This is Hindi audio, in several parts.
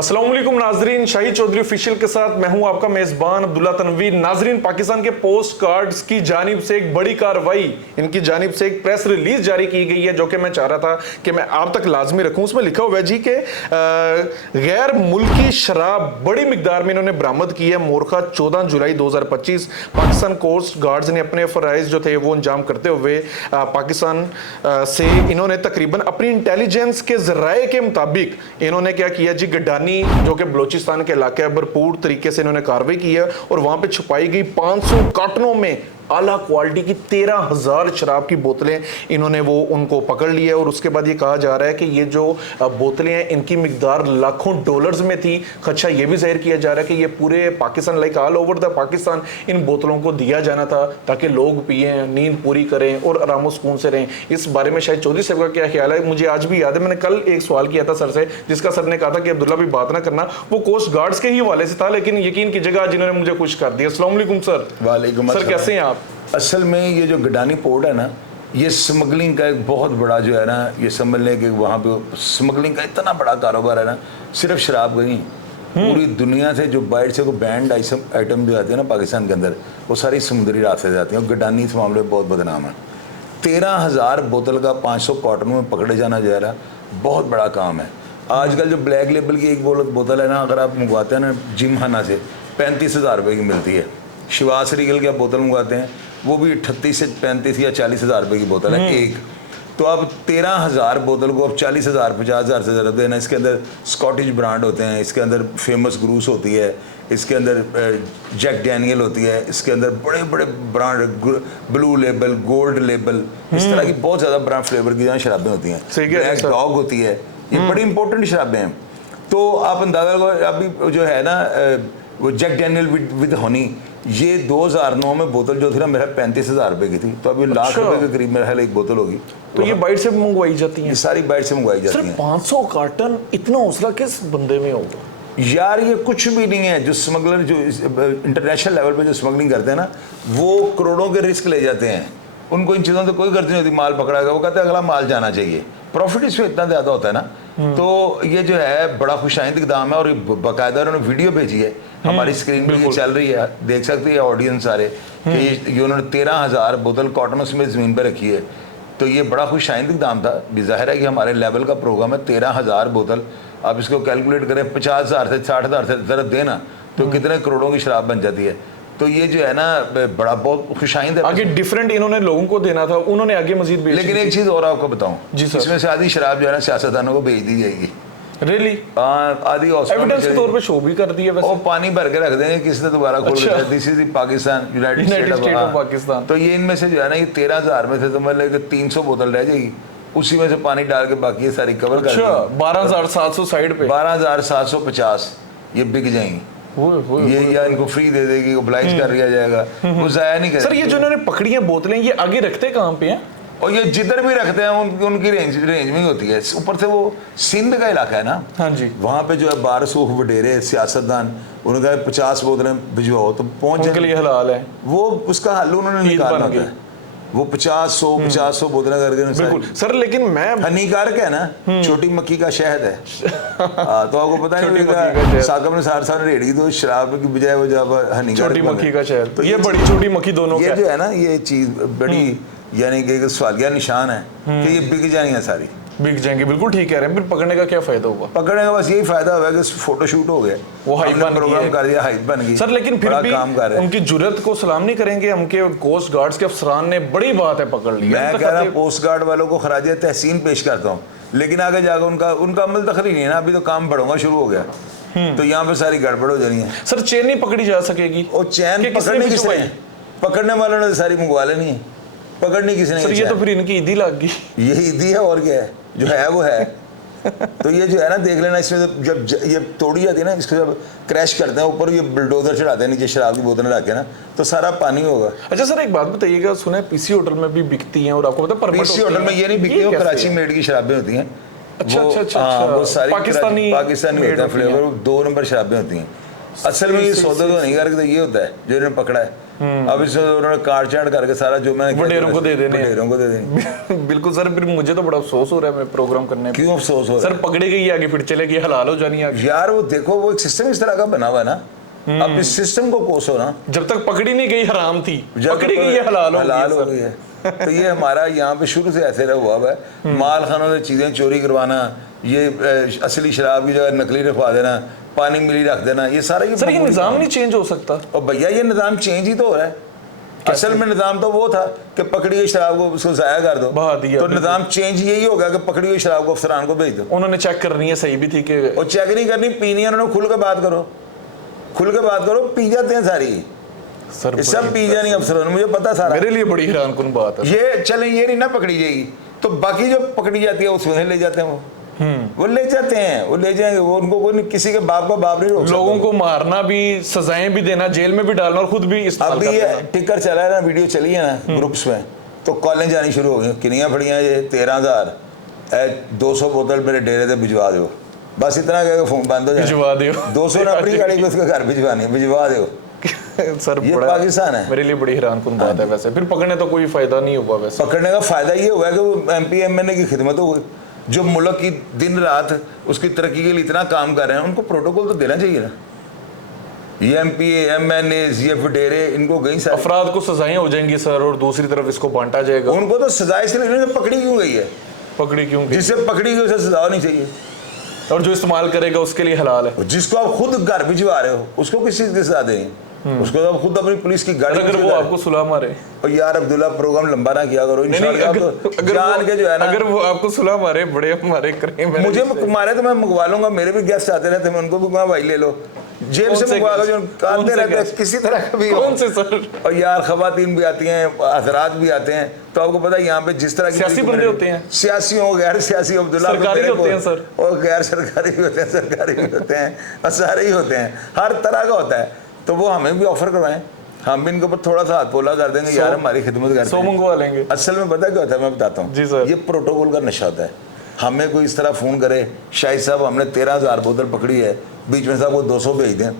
अस्सलाम वालेकुम नाजरीन, शाहिद चौधरी ऑफिशियल के साथ मैं हूं आपका मेजबान अब्दुल्ला तनवीर। नाजरीन, पाकिस्तान के पोस्ट कार्ड्स की जानिब से एक बड़ी कार्रवाई, इनकी जानिब से एक प्रेस रिलीज जारी की गई है जो कि मैं चाह रहा था कि मैं आप तक लाजमी रखूं। उसमें लिखा हुआ है जी के गैर मुल्की शराब बड़ी मिकदार में इन्होंने बरामद की है। मोरखा 14 जुलाई 2025 पाकिस्तान कोस्ट गार्ड्स ने अपने फराइज जो थे वो अंजाम करते हुए पाकिस्तान से इन्होंने तकरीबन अपनी इंटेलिजेंस के जराए के मुताबिक इन्होंने क्या किया जी, गड्डानी जो कि बलोचिस्तान के इलाके भरपूर तरीके से इन्होंने कार्रवाई की है और वहां पे छुपाई गई 500 कार्टनों में आला क्वालिटी की 13,000 शराब की बोतलें इन्होंने वो उनको पकड़ लिया। और उसके बाद ये कहा जा रहा है कि ये जो बोतलें हैं इनकी मिकदार लाखों डॉलर्स में थी। खदशा ये भी जाहिर किया जा रहा है कि ये पूरे Pakistan, like all over the Pakistan, इन बोतलों को दिया जाना था ताकि लोग पिए, नींद पूरी करें और आराम सुकून से रहें। इस बारे में शायद चौधरी साहब का क्या ख्याल है? मुझे आज भी याद है, मैंने कल एक सवाल किया था सर से, जिसका सर ने कहा था कि अब्दुल्ला भी बात ना करना, वो कोस्ट गार्ड्स के ही हवाले से था, लेकिन यकीन की जगह जिन्होंने मुझे खुश कर दिया। अस्सलाम वालेकुम सर। वालेकुम सर, कैसे हैं आप? असल में ये जो गडानी पोर्ट है ना, ये स्मगलिंग का एक बहुत बड़ा जो है ना, ये समझ लें कि वहाँ पे स्मगलिंग का इतना बड़ा कारोबार है ना। सिर्फ शराब का नहीं, पूरी दुनिया से जो बाहर से को बैंड आइटम जो आते हैं ना पाकिस्तान के अंदर, वो सारी समुद्री रास्ते से जाती हैं। और गडानी इस मामले में बहुत बदनाम है। 13,000 बोतल का 500 कार्टन में पकड़े जाना जो है ना, बहुत बड़ा काम है। आजकल जो ब्लैक लेबल की एक बोतल है ना, अगर आप मंगवाते हैं ना जिमखाना से, 35,000 रुपये की मिलती है। शिवास रीगल की आप बोतल मंगवाते हैं, वो भी 38 से 35 या 40,000 रुपये की बोतल है एक। तो आप 13,000 बोतल को आप 40,000 50,000 से ज़रा देना। इसके अंदर स्कॉटिश ब्रांड होते हैं, इसके अंदर फेमस ग्रूस होती है, इसके अंदर जैक डैनियल होती है, इसके अंदर बड़े बड़े brand, blue label, gold label, इस तरह की बहुत ज़्यादा ब्रांड फ्लेवर की शराबें होती हैं। ब्लैक डॉग होती है, ये बड़ी इंपॉर्टेंट शराबें हैं। तो आप अंदाजा करो, अभी जो है ना वो जैक डैनियल विद हनी, ये 2009 में बोतल जो थी ना मेरा 35,000 रुपये की थी। तो अभी लाख रुपए के करीब मेरा एक बोतल होगी। तो ये बाइट से मंगवाई जाती है? ये सारी बाइट से मंगवाई जाती है। 500 कार्टन, इतना हौसला किस बंदे में होगा यार? ये कुछ भी नहीं है। जो स्मगलर जो इंटरनेशनल लेवल पे जो स्मगलिंग करते हैं ना, वो करोड़ों के रिस्क ले जाते हैं। उनको इन चीज़ों से कोई गर्ज नहीं होती। माल पकड़ा गया, वो कहते हैं अगला माल जाना चाहिए। प्रॉफिट इसमें इतना ज़्यादा होता है ना। तो ये जो है बड़ा खुशाइंद इक़दाम है। और बाकायदा उन्होंने वीडियो भेजी है, हमारी स्क्रीन पे ये चल रही है, देख सकते हैं ऑडियंस सारे कि ये उन्होंने 13,000 बोतल कॉटन उसमें ज़मीन पर रखी है। तो ये बड़ा खुशाइंद इक़दाम था। ज़ाहिर है कि हमारे लेवल का प्रोग्राम है। 13,000 बोतल, आप इसको कैलकुलेट करें 50,000 से 60,000 से ज़रा देना तो कितने करोड़ों की शराब बन जाती है। तो ये जो है ना बड़ा बहुत खुशाइंद है। आगे डिफरेंट इन्होंने लोगों को देना था, उन्होंने आगे मजीद बेची। लेकिन एक चीज़ और आपको बताऊं जी सर, इसमें से आधी शराब जो है ना सियासतदानों को भेज दी जाएगी। रियली? आधी एविडेंस के तौर पे शो भी कर दिया। वो पानी भर के रख देंगे, किसी ने दोबारा खोल दिया। This is Pakistan, United state of Pakistan. तो ये इनमें से जो है ना, ये 13,000 में थे तो मतलब 300 बोतल रह जाएगी, उसी में से पानी डाल के बाकी ये सारी कवर कर देंगे। 12,700 साइड पे, 12,750 ये बिक जाएंगी। ये या इनको फ्री दे देगी, ओब्लाइज कर दिया जाएगा, वो जाया नहीं करेगा। सर, ये जो इन्होंने पकड़ी है बोतलें, ये आगे रखते कहाँ पे हैं? और ये जिधर भी रखते हैं उनकी रेंज में ही होती है। ऊपर से वो सिंध का इलाका है ना, हाँ जी, वहाँ पे जो है बारसूख वडेरे सियासतदान, उन्होंने कहा 50 बोतलें भिजवाओ तो पहुँच उनके लिए हलाल है। वो उसका हल उन्होंने निकालना होता है। वो 50-100 बोतलें करके। बिल्कुल सर, लेकिन मैं हानिकारक है ना, छोटी मक्खी का शहद है। तो आपको पता नहीं, साकब ने सार रेड़ी तो शराब की बजाय वो जब हानिकारक छोटी मक्खी का शहद, तो ये बड़ी छोटी मक्खी दोनों ये जो है ना, ये चीज बड़ी यानी कि सवालिया निशान है कि ये बिक जानी है, सारी बिक जाएंगे। बिल्कुल ठीक कह रहे हैं। फिर पकड़ने का क्या फायदा होगा? पकड़ने का बस यही फायदा होगा कि फोटोशूट हो गया, वो हाइप बन प्रोग्राम कर दिया, हाइप बन गई। सर, लेकिन फिर भी उनकी जुर्रत को सलाम नहीं करेंगे हम के कोस्ट गार्ड्स के अफसरान ने बड़ी बात है पकड़ ली। मैं कह रहा हूँ कोस्ट गार्ड वालों को खराज तहसीन पेश करता हूँ, लेकिन आगे जाकर उनका अमल दखल नहीं है ना। अभी तो काम बढ़ोगा शुरू हो गया, तो यहाँ पे सारी गड़बड़ हो जानी है। सर, चेन नहीं पकड़ी जा सकेगी? और चैन पकड़ने किसने? पकड़ने वालों ने सारी मंगवा लेनी है, पकड़नी किसने? सर, ये तो फिर इनकी ईदी लग गई। ये ईदी है और क्या है, जो है वो है। तो ये जो है ना, देख लेना, इसमें जब ये तोड़ी जाती है ना, इसको जब क्रैश करते हैं ऊपर, ये बुलडोजर चढ़ाते हैं नीचे शराब की बोतलें रख के ना, तो सारा पानी होगा। अच्छा सर, एक बात बताइएगा, सुना है पीसी होटल में भी बिकती हैं और आपको पता है पीसी होटल में ये नहीं बिकती, वो कराची मेड की शराबें होती हैं। अच्छा, अच्छा, अच्छा, हाँ, अच्छा। वो सारी पाकिस्तानी पाकिस्तानी made होता है होती हैं। फ्लेवर, 2 नंबर शराबें होती हैं। असल में ये सौदा तो नहीं करके, ये होता है जो इन्होंने पकड़ा है। अब इसमें उन्होंने काट चाट करके सारा जो मैंने किया, वडेरों को दे देने हैं। वडेरों को दे देने। बिल्कुल सर, फिर मुझे तो बड़ा अफसोस हो रहा है मैं प्रोग्राम करने पे। क्यों अफसोस हो रहा सर पकड़ी गई आगे फिर चले गई, हलाल हो जानी आगे। है यार? वो देखो, वो एक सिस्टम इस तरह का बना हुआ है ना, अब इस सिस्टम को कोसो ना। जब तक पकड़ी नहीं गई हराम थी, जब पकड़ी तक गई है हलाल हो हो गई गई है। तो ये हमारा यहाँ पे शुरू से ऐसे रहा हुआ है, माल खानों से चीज़ें चोरी करवाना, ये असली शराब की जगह नकली रखवा देना, पानी मिली रख देना, ये सारा सर ये निज़ाम नहीं चेंज हो सकता? और भैया ये निज़ाम चेंज ही तो हो रहा है। असल में निज़ाम तो वो था कि पकड़ी हुई शराब को उसको ज़ाया कर दो, बहा दिया। तो निज़ाम चेंज यही होगा कि पकड़ी हुई शराब को अफसरान को भेज दो। उन्होंने चेक करनी है, सही भी थी कि और चेक नहीं करनी, पीनी है उन्होंने, खुल के बात करो, खुल के बात करो, पी जाते हैं सारी। सर ये सब पी जानी अफसरों ने, मुझे पता सारा। मेरे लिए बड़ी हैरानकुन बात है। ये चले, ये नहीं ना पकड़ी जाएगी तो बाकी जो पकड़ी जाती है उसमें ले जाते हैं वो ले जाते हैं, वो ले जाएंगे, वो उनको कोई किसी के बाप का बाप नहीं रोक सकता। लोगों को मारना भी, सजाएं भी देना, जेल में भी डालना और खुद भी इस्तेमाल अभी कर ये देना। टिकर चला है ना, वीडियो चली है ना ग्रुप्स में, तो कॉलें जानी शुरू हो गई, किनियाँ फड़ियाँ ये 13,000 200 बोतल मेरे डेरे से भिजवा दो, बस इतना कहेगा फोन बंद हो जाए, भिजवा दो। 200 ने अपनी गाड़ी पे उसके घर भिजवानी, भिजवा दो। सर ये बड़ा पाकिस्तान है। मेरे लिए बड़ी हैरानकुन बात है। वैसे फिर पकड़ने तो कोई फायदा नहीं हुआ वैसे। पकड़ने का फायदा ये हुआ है कि वो MP MNA की खिदमत हो गई, जो मुल्क की दिन रात उसकी तरक्की के लिए इतना काम कर रहे हैं, उनको प्रोटोकॉल तो देना चाहिए ना। ये MPA MNA ये फिटेरे, इनको गई सारी, अफराद को सजाएं हो जाएंगी सर, और दूसरी तरफ इसको बांटा जाएगा। उनको तो सजा इसलिए इन्होंने पकड़ी क्यों गई है? पकड़ी क्यों गई? जिससे पकड़ी गई उसे सजा नहीं चाहिए, और जो इस्तेमाल करेगा उसके लिए हलाल है। और जिसको आप खुद घर भिजवा रहे हो उसको किस चीज़ की सजा दें? उसको तो आप खुद अपनी पुलिस की गाड़ी अगर वो भिजवा रहे आपको सुला मारे, हो। और यार अब्दुल्ला, प्रोग्राम लंबा ना किया करो, नहीं, इंशाल्लाह तो जान के जो है ना, अगर वो आपको सुला मारे, बड़े हमारे क्राइम है। मुझे मारे तो मैं मंगवा लूंगा, मेरे भी गेस्ट आते रहते हैं, मैं उनको भी कहूँगा भाई ले लो, जेब से मंगवा लो, जो आते रहते हैं किसी तरह का भी हो। कौन से सर? और यार खवातीन भी आती हैं, हजरात भी आते हैं, तो आपको पता है यहाँ पे जिस तरह की सियासी बंदे होते हैं, सियासी हो, गैर सियासी, अब्दुल्ला सरकारी होते हैं सर, और गैर सरकारी भी होते हैं, सरकारी भी होते हैं, और सारे ही होते हैं, हर तरह का होता है। तो वो हमें भी ऑफर करवाएं, हम भी इनके ऊपर थोड़ा सा हाथ पोला कर देंगे, यार हमारी खिदमत करते 100 हैं। मंगवा लेंगे। असल में पता क्या होता है, मैं बताता जी हूँ, सर। ये प्रोटोकॉल का नशा होता है। हमें कोई इस तरह फ़ोन करे, शाहिद साहब हमने 13,000 बोतल पकड़ी है, बीच में साहब को 200 भेज दें,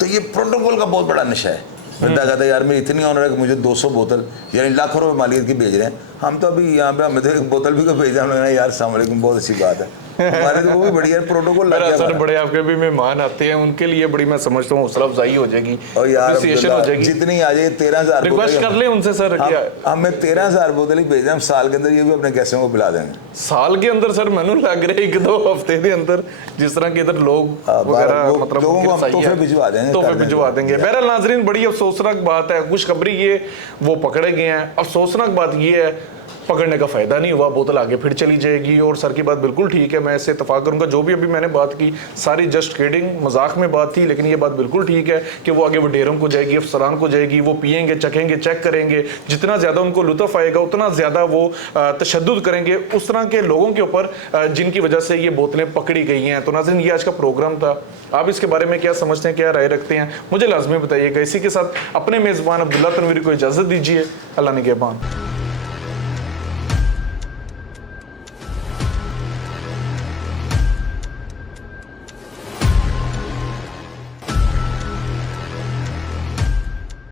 तो ये प्रोटोकॉल का बहुत बड़ा नशा है। बंदा कहता है यार मेरी इतनी ऑनर है कि मुझे 200 बोतल यानी लाखों रुपए मालियत की भेज रहे हैं, हम तो अभी यहाँ पे हमें तो एक बोतल भी को भेजा, हमने कहा यार अस्सलाम वालेकुम, बहुत अच्छी बात है, हमारे तो वो भी बढ़िया प्रोटोकॉल लग गया। सर बड़े आपके भी मेहमान आते हैं, उनके लिए बड़ी मैं समझता हूँ हौसला अफजाई हो जाएगी, और यार appreciation हो जाएगी। जितनी आ जाए 13,000 रिक्वेस्ट कर ले उनसे सर, क्या हमें 13,000 बोतल ही भेज दें, हम साल के अंदर ये भी अपने गेस्टों को पिला देंगे। साल के अंदर सर मैनू लग रहा है 1-2 हफ्ते के अंदर, जिस तरह के इधर लोग वगैरह मतलब लोगों को हम तोहफे भिजवा देंगे, तोहफे भिजवा देंगे। बहरहाल नाजरीन, बड़ी अफसोसनाक बात है, खुशखबरी ये वो पकड़े गए हैं। अफसोसनाक बात ये है पकड़ने का फायदा नहीं हुआ, बोतल आगे फिर चली जाएगी। और सर की बात बिल्कुल ठीक है, मैं इससे इत्तेफाक करूंगा, जो भी अभी मैंने बात की सारी जस्ट किडिंग, मजाक में बात थी, लेकिन ये बात बिल्कुल ठीक है कि वो आगे वडेरों को जाएगी, अफसरान को जाएगी, वो पिएंगे, चखेंगे, चेक करेंगे, जितना ज़्यादा उनको लुत्फ आएगा उतना ज़्यादा वो तशद्दुद करेंगे उस तरह के लोगों के ऊपर जिनकी वजह से ये बोतलें पकड़ी गई हैं। तो नाज़रीन, ये आज का प्रोग्राम था, आप इसके बारे में क्या समझते हैं, क्या राय रखते हैं, मुझे लाजमी बताइएगा। इसी के साथ अपने मेज़बान अब्दुल्ला तनवीरी को इजाज़त दीजिए। अल्लाह निगहबान।